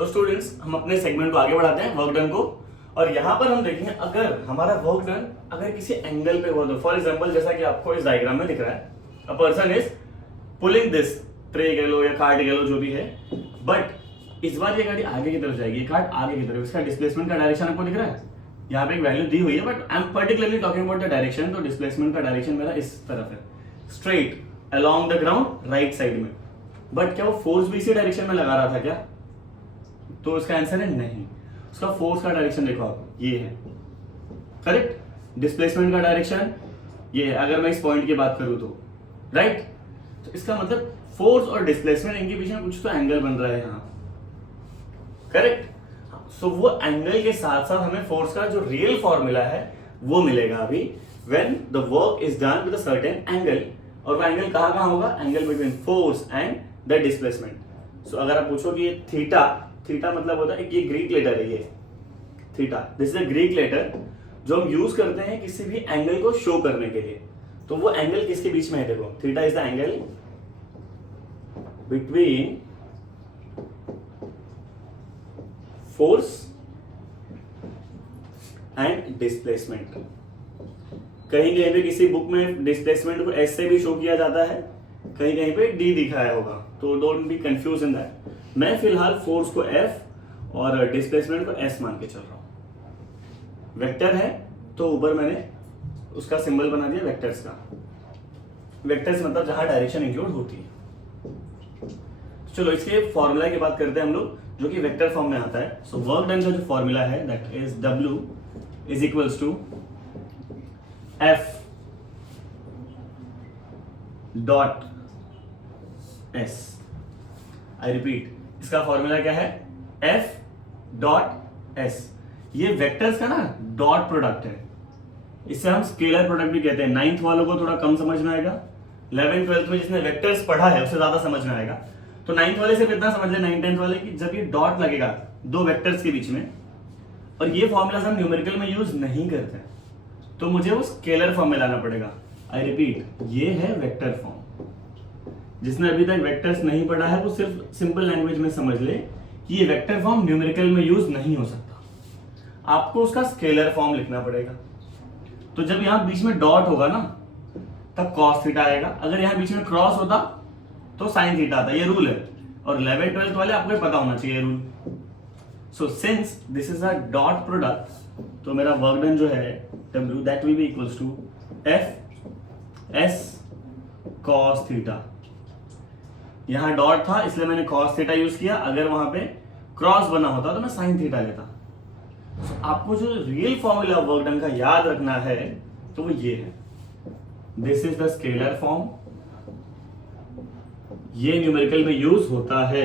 तो स्टूडेंट्स हम अपने सेगमेंट को आगे बढ़ाते हैं वर्क डन को, और यहाँ पर हम देखेंगे अगर हमारा वर्क डन अगर किसी एंगल पे हुआ तो फॉर एग्जांपल जैसा कि आपको इस डायग्राम में दिख रहा है, a person is pulling this tray कह लो या कार्ड कह लो जो भी है, बट इस बार ये गाड़ी आगे की तरफ जाएगी, ये कार्ड आगे की तरफ, इसका डिस्प्लेसमेंट का डायरेक्शन आपको दिख रहा है, यहाँ पे एक वैल्यू दी हुई है but I am particularly talking about the direction, तो डिस्प्लेसमेंट का डायरेक्शन मेरा इस तरफ है, straight along the ground right side में, बट क्या वो फोर्स भी इसी डायरेक्शन में लगा रहा था क्या? तो इसका आंसर है नहीं, उसका फोर्स का डायरेक्शन देखो आप, ये है करेक्ट, डिस्प्लेसमेंट का डायरेक्शन ये है अगर मैं इस पॉइंट की बात करूं तो, राइट? तो इसका मतलब फोर्स और डिस्प्लेसमेंट इनके बीच में कुछ तो एंगल बन रहा है यहाँ, करेक्ट? सो वो एंगल के साथ साथ हमें फोर्स का जो रियल फॉर्मूला है वो मिलेगा अभी, when the work is done with a certain angle, और वो एंगल कहाँ होगा? Angle between force and the displacement. So अगर आप पूछो कि ये थीटा, थीटा मतलब होता है ये ग्रीक लेटर है, ये theta, this is a Greek letter जो हम यूज करते हैं किसी भी एंगल को शो करने के लिए। तो वो एंगल किसके बीच में है? देखो theta is the angle between force and displacement. कहीं कहीं पे किसी बुक में डिस्प्लेसमेंट को एस से भी शो किया जाता है, कहीं कहीं पे डी दिखाया होगा, तो don't be confuse in that. मैं फिलहाल फोर्स को एफ और डिस्प्लेसमेंट को एस मान के चल रहा हूं। वेक्टर है तो ऊपर मैंने उसका सिंबल बना दिया वेक्टर्स का, वेक्टर्स मतलब जहां डायरेक्शन इंक्लूड होती है। चलो इसके फॉर्मूला की बात करते हैं हम लोग, जो कि वेक्टर फॉर्म में आता है। सो वर्क डन का जो फॉर्मूला है that is W is equals to F dot S। I repeat, इसका फॉर्मूला क्या है? F dot S। ये वेक्टर्स का ना डॉट प्रोडक्ट है, इससे हम स्केलर प्रोडक्ट भी कहते हैं। 9th वालों को थोड़ा कम समझ में आएगा, 11th 12th में जिसने वेक्टर्स पढ़ा है उससे ज्यादा समझ में आएगा। तो 9th वाले सिर्फ इतना समझ ले, 9th 10th वाले की जब ये डॉट लगेगा दो वेक्टर्स के बीच में, और ये फॉर्मूला हम न्यूमेरिकल में यूज नहीं करते, तो मुझे वो स्केलर फॉर्म में लाना पड़ेगा। आई रिपीट, ये है वेक्टर फॉर्म। जिसने अभी तक वेक्टर्स नहीं पढ़ा है वो सिर्फ सिंपल लैंग्वेज में समझ ले कि ये वेक्टर फॉर्म न्यूमेरिकल में यूज नहीं हो सकता, आपको उसका स्केलर फॉर्म लिखना पड़ेगा। तो जब यहां बीच में डॉट होगा ना तब कॉस थीटा आएगा, अगर यहां बीच में क्रॉस होता तो साइन थीटा आता, ये रूल है, और 11th 12th वाले आपको पता होना चाहिए rule. So since this is a dot product, तो मेरा वर्क डन जो है W that will be equals to F S cos theta. यहां डॉट था इसलिए मैंने cos थीटा यूज किया, अगर वहां पे क्रॉस बना होता तो मैं साइन थीटा लेता। So, आपको जो रियल फॉर्मूला वर्क डन का याद रखना है तो वो ये है, this is the scalar form, ये न्यूमेरिकल में यूज होता है।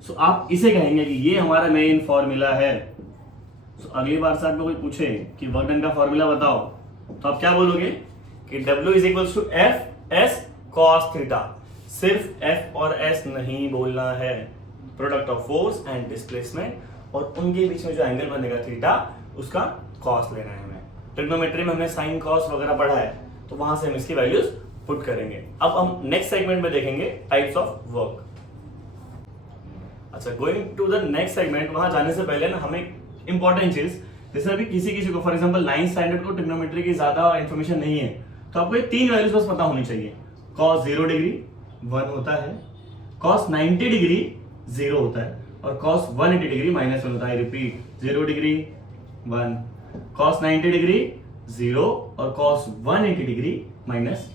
सो आप इसे कहेंगे कि ये हमारा मेन फॉर्मूला है। सो अगली बार से आपको कोई पूछे कि वर्क डन का फॉर्मूला बताओ तो आप क्या बोलोगे कि W is equals to F S cos theta. सिर्फ F और S नहीं बोलना है, product of force and displacement, और उनके बीच में जो एंगल बनेगा थीटा उसका कॉस लेना है हमें। ट्रिग्नोमेट्री में हमने साइन कॉस वगैरह पढ़ा है, तो वहां से हम इसकी वैल्यूज पुट करेंगे। अब हम नेक्स्ट सेगमेंट में देखेंगे टाइप्स ऑफ वर्क। अच्छा, going to the next segment, वहां जाने से पहले ना हमें इंपॉर्टेंट चीज, जैसे अभी किसी को फॉर एग्जांपल 9th स्टैंडर्ड को ट्रिग्नोमेट्री की ज्यादा इंफॉर्मेशन नहीं है, तो आपको ये तीन वैल्यूज बस पता होनी चाहिए। cos 0 डिग्री 1 होता है, cos 90 डिग्री 0 होता है, और cos 180 डिग्री -1 होता है। रिपीट, 0 डिग्री 1, cos 90 डिग्री 0 और cos 180 डिग्री -1।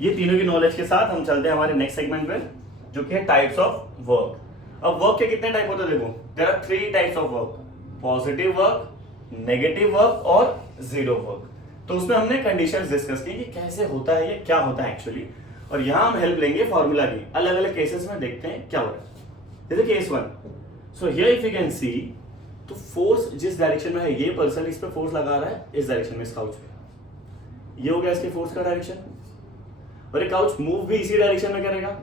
ये तीनों की नॉलेज के साथ हम चलते हैं हमारे नेक्स्ट सेगमेंट में, जो कि है टाइप्स ऑफ वर्क। अब वर्क के कितने टाइप होते हैं? देखो, there are 3 types of work, positive work, negative work और जीरो वर्क। तो उसमें हमने कंडीशंस डिस्कस की कि कैसे होता है, ये क्या होता है एक्चुअली, और यहां हम हेल्प लेंगे फॉर्मूला की। अलग अलग केसेस में देखते हैं क्या हो रहा है। जैसे case 1, so here if you can see, तो फोर्स जिस डायरेक्शन में है, ये पर्सन इस पे फोर्स लगा रहा है इस डायरेक्शन में, इस काउच पे, ये हो गया इसके फोर्स का डायरेक्शन, और ये काउच मूव भी इसी डायरेक्शन में करेगा,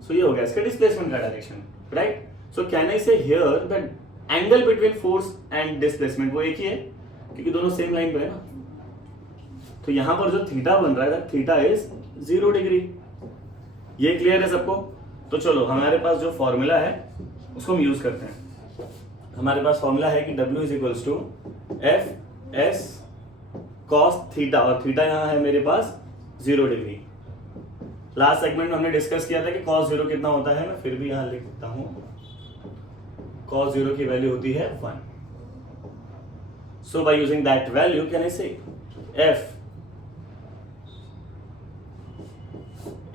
सो ये हो गया इसका डिस्प्लेसमेंट का direction, right? So can I say here that angle between force and displacement वो एक ही है, क्योंकि दोनों सेम लाइन पे है ना। तो यहां पर जो थीटा बन रहा है, थीटा इज 0 डिग्री। ये क्लियर है सबको? तो चलो हमारे पास जो फॉर्मूला है उसको हम यूज करते हैं। हमारे पास फॉर्मूला है कि W is equals to F S cos theta, और थीटा यहाँ है मेरे पास 0 डिग्री। लास्ट सेगमेंट में हमने डिस्कस किया था कि कॉस 0 कितना होता है, मैं फिर भी यहाँ लिख देता हूँ। कॉस 0 की वैल्यू होती है 1। So by using that value can I say F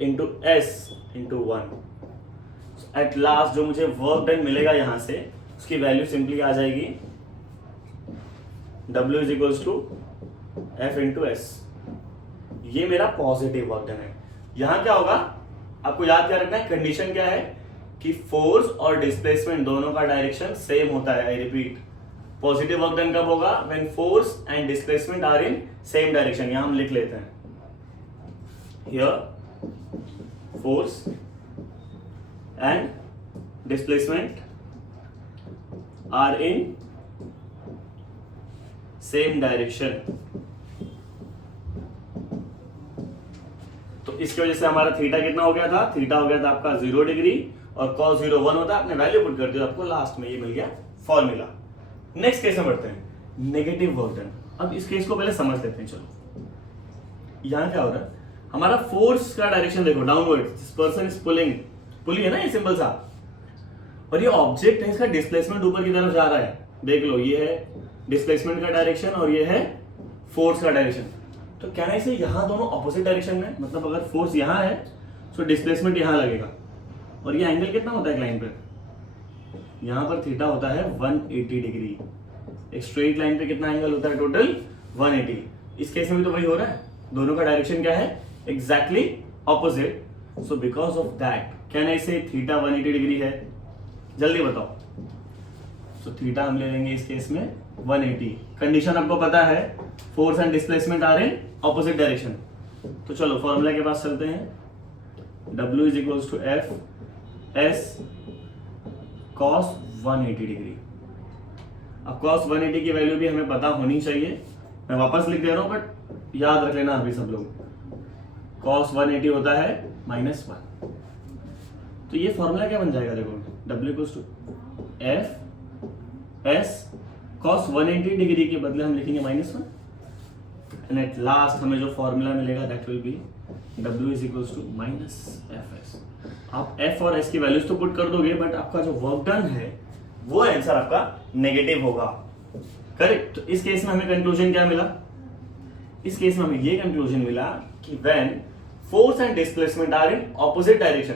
into S into 1। At last जो मुझे वर्क डन मिलेगा यहां से, उसकी वैल्यू सिंपली आ जाएगी W is equals to F into S. ये मेरा पॉजिटिव वर्क डन है। यहां क्या होगा, आपको याद क्या रखना है, कंडीशन क्या है कि फोर्स और डिस्प्लेसमेंट दोनों का डायरेक्शन सेम होता है। I repeat, positive work done कब होगा, when force and displacement are in same direction. यहां हम लिख लेते हैं, here force and displacement are in same direction। तो इसकी वजह से हमारा थीटा कितना हो गया था, थीटा हो गया था आपका 0 डिग्री, और cos 0 1 होता है। आपने वैल्यू पुट कर दी, आपको लास्ट में ये मिल गया फॉर्मूला। नेक्स्ट केस में बढ़ते हैं, नेगेटिव वर्क डन। अब इस केस को पहले समझ लेते हैं। चलो यहां क्या हो रहा है, हमारा फोर्स का डायरेक्शन देखो downward, this person is pulling, pulley है ना ये सिंपल सा, और ये ऑब्जेक्ट है, इसका डिस्प्लेसमेंट ऊपर की तरफ जा रहा है। देख लो, ये है डिस्प्लेसमेंट का डायरेक्शन और ये है फोर्स का डायरेक्शन। तो क्या है, यहां दोनों ऑपोजिट डायरेक्शन में, मतलब अगर फोर्स यहां है तो डिस्प्लेसमेंट यहां लगेगा। और ये एंगल कितना होता है लाइन पे, यहां पर थीटा होता है 180 डिग्री। एक स्ट्रेट लाइन पे कितना एंगल होता है टोटल, 180। इस केस में भी तो वही हो रहा है, दोनों का डायरेक्शन क्या है, exactly opposite, so because of that can I say theta 180 degree है। जल्दी बताओ। so थीटा हम ले लेंगे इस केस में 180। कंडीशन आपको पता है, force and displacement are in opposite direction. तो चलो फॉर्मूला के पास चलते हैं, W is equals to F S cos 180 degree. अब कॉस 180 की वैल्यू भी हमें पता होनी चाहिए, मैं वापस लिख दे रहा हूं, बट याद रख लेना अभी सब लोग। cos 180 होता है -1। तो ये फॉर्मूला क्या बन जाएगा, देखो W equals to F S cos 180 degree के बदले हम लिखेंगे -1, एंड एट लास्ट हमें जो फॉर्मूला मिलेगा that will be W is equals to -FS। आप F और S की वैल्यूज तो पुट कर दोगे, बट आपका जो वर्क डन है वो आंसर आपका नेगेटिव होगा। करेक्ट। तो इस केस में हमें कंक्लूजन क्या मिला, इस केस में हमें ये कंक्लूजन मिला कि when force and displacement are in opposite direction,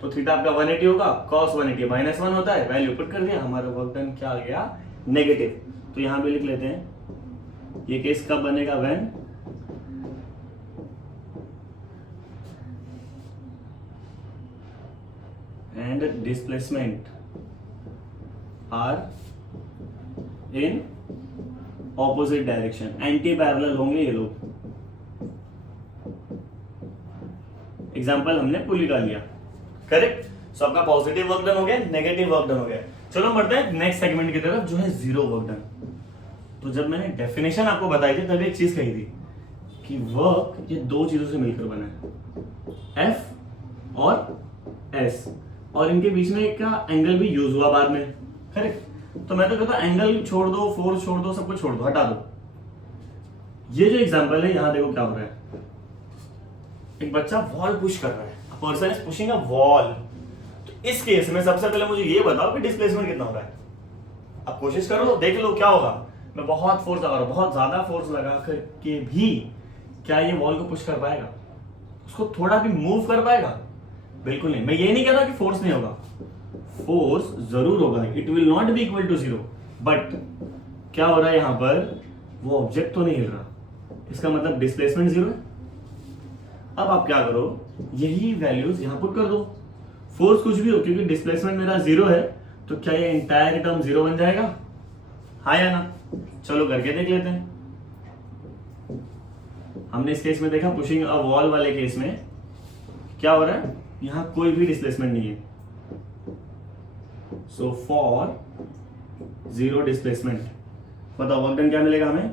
तो थीटा आपका 180 होगा, cos 180 -1 होता है, वैल्यू पुट कर दिया, हमारा वर्क डन क्या आ गया, नेगेटिव। तो यहां पे लिख लेते हैं, ये केस कब बनेगा, when and displacement are in opposite direction. Anti parallel होंगे ये लोग। एग्जाम्पल हमने पुली का लिया, करेक्ट। सो आपका पॉजिटिव वर्क डन हो गया, नेगेटिव वर्क डन हो गया। चलो हम बढ़ते हैं नेक्स्ट सेगमेंट की तरफ, जो है जीरो वर्क डन। तो जब मैंने डेफिनेशन आपको बताई थी, तभी एक चीज कही थी कि वर्क ये दो चीजों से मिलकर बना है, एफ और एस, और इनके बीच में एक का एंगल भी यूज हुआ बाद में, करेक्ट। तो मैं तो कहता हूं एंगल छोड़ दो, फोर्स छोड़ दो, सब कुछ छोड़ दो, हटा दो। ये जो एग्जांपल है, यहां देखो क्या हो रहा है, एक बच्चा वॉल पुश कर रहा है, a person is pushing a wall. तो इस केस में सबसे पहले मुझे ये बताओ कि डिस्प्लेसमेंट कितना हो रहा है। अब कोशिश करो, देख लो क्या होगा। मैं बहुत फोर्स लगा रहा हूं, बहुत ज्यादा फोर्स लगा करके भी क्या ये वॉल को पुश कर पाएगा, उसको थोड़ा भी मूव कर पाएगा? बिल्कुल नहीं। मैं ये नहीं कह रहा कि फोर्स नहीं होगा, फोर्स जरूर होगा, it will not be equal to zero, but क्या हो रहा है यहां पर, वो ऑब्जेक्ट तो नहीं हिल रहा, इसका मतलब डिस्प्लेसमेंट जीरो है। अब आप क्या करो, यही वैल्यूज यहां पुट कर दो, फोर्स कुछ भी हो, क्योंकि डिस्प्लेसमेंट मेरा जीरो है, तो क्या ये इंटायर टर्म जीरो बन जाएगा, हाँ या ना? चलो करके देख लेते हैं। हमने इस केस में देखा, पुशिंग अ वॉल वाले केस में क्या हो रहा है, यहां कोई भी डिस्प्लेसमेंट नहीं है। सो फॉर जीरो डिस्प्लेसमेंट, बताओ वर्क डन क्या मिलेगा हमें?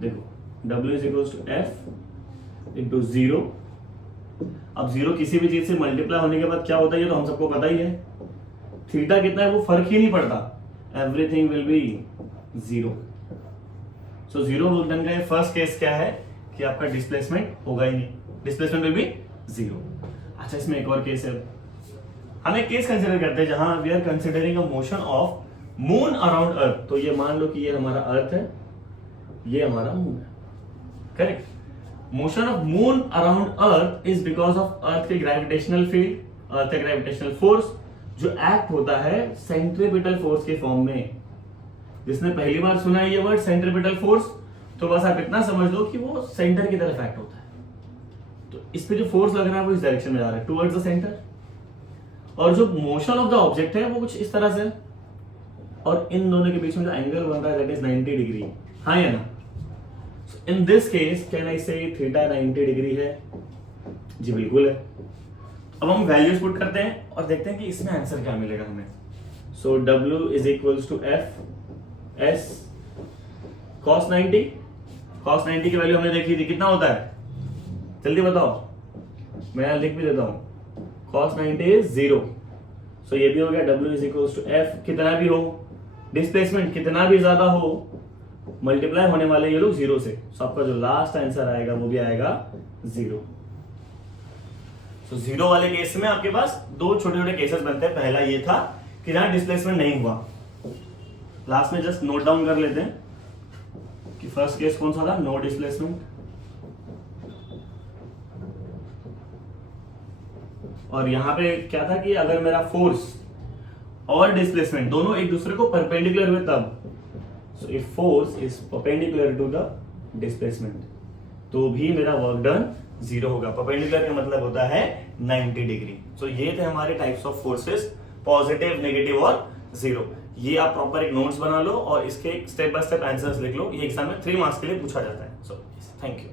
देखो W is equal to F into zero. अब जीरो किसी भी चीज से मल्टीप्लाई होने के बाद क्या होता है, ये तो हम सबको पता ही है, थीटा कितना है वो फर्क ही नहीं पड़ता, everything will be zero. So zero work done का फर्स्ट केस क्या है कि आपका डिस्प्लेसमेंट होगा ही नहीं, डिस्प्लेसमेंट विल बी जीरो। अच्छा, इसमें एक और केस है, हम एक केस कंसिडर करते हैं जहां we are considering a motion of moon around earth. तो ये मान लो कि ये हमारा अर्थ है, ये हमारा मून है, correct. Motion of moon around earth is because of earth के ग्रेविटेशनल फील्ड, अर्थ का ग्रेविटेशनल फोर्स जो एक्ट होता है सेंट्रीपिटल फोर्स के फॉर्म में। जिसने पहली बार सुना है ये वर्ड सेंट्रीपिटल फोर्स, तो बस आप इतना समझ लो कि वो सेंटर की तरफ एक्ट होता है। तो इस पे जो फोर्स लग रहा है वो इस डायरेक्शन में जा रहा है, टुवर्ड्स द सेंटर। और जो मोशन ऑफ द ऑब्जेक्ट है वो कुछ इस तरह से, और इन दोनों के बीच में जो एंगल बन रहा है दैट इज 90 डिग्री। हाँ या ना? In this case can I से थीटा 90 डिग्री है? जी बिल्कुल है। अब हम वैल्यूज पुट करते हैं और देखते हैं कि इसमें आंसर क्या मिलेगा हमें। So W is equals to F S cos 90। cos 90 की वैल्यू हमने देखी थी, कितना होता है जल्दी बताओ, मैं यहां लिख भी देता हूं। cos 90 is 0। सो ये भी हो गया W is equals to F, कितना भी हो डिस्प्लेसमेंट, कितना भी ज्यादा हो, मल्टीप्लाई होने वाले ये लोग जीरो से। सो आपका जो लास्ट आंसर आएगा वो भी आएगा जीरो। तो जीरो वाले केस में आपके पास दो छोटे छोटे केसेस बनते हैं। पहला ये था कि जहां डिस्प्लेसमेंट नहीं हुआ, लास्ट में जस्ट नोट डाउन कर लेते हैं कि फर्स्ट केस कौन सा था, नो डिस्प्लेसमेंट। और यहां पे क्या था कि अगर मेरा फोर्स और डिस्प्लेसमेंट दोनों एक दूसरे को परपेंडिकुलर हुए तब, so if force is perpendicular to the displacement, तो भी मेरा वर्क डन जीरो होगा। परपेंडिकुलर का मतलब होता है 90 डिग्री। सो ये थे हमारे types of forces, positive, negative और जीरो। ये आप प्रॉपर एक नोट्स बना लो और इसके स्टेप बाय स्टेप आंसर्स लिख लो, ये एग्जाम में 3 मार्क्स के लिए पूछा जाता है। So thank you.